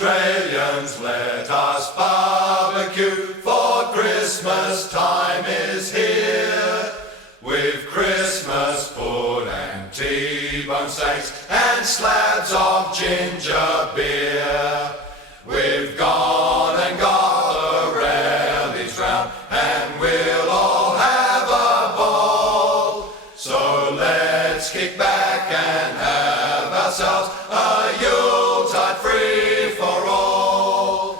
Australians, let us barbecue, for Christmas time is here. With Christmas pudding and T-bone steaks and slabs of ginger beer. We've gone and got the rallies round, and we'll all have a ball. So let's kick back and have ourselves a Yuletide free for all.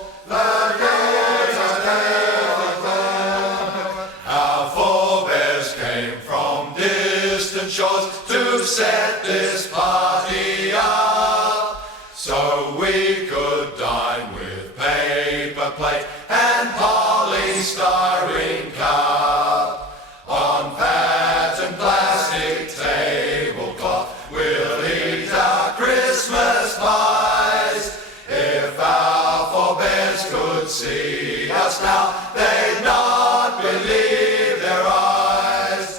Our forebears came from distant shores to set this party up, so we could dine with paper plate and polystyrene cup. On patterned plastic tablecloth we'll eat our Christmas pies. If our forebears could see us now, they'd not believe their eyes.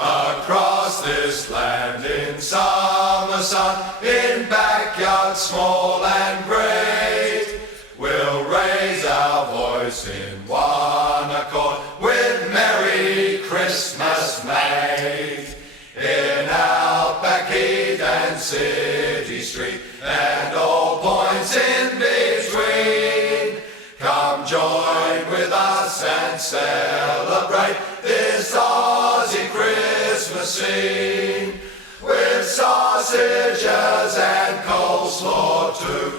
Across this land in summer sun, in backyards small and great, we'll raise our voice in one accord with Merry Christmas, mate. In outback heat and city street and all points in between, come join with us and celebrate this Aussie Christmas scene. With sausages and coleslaw too,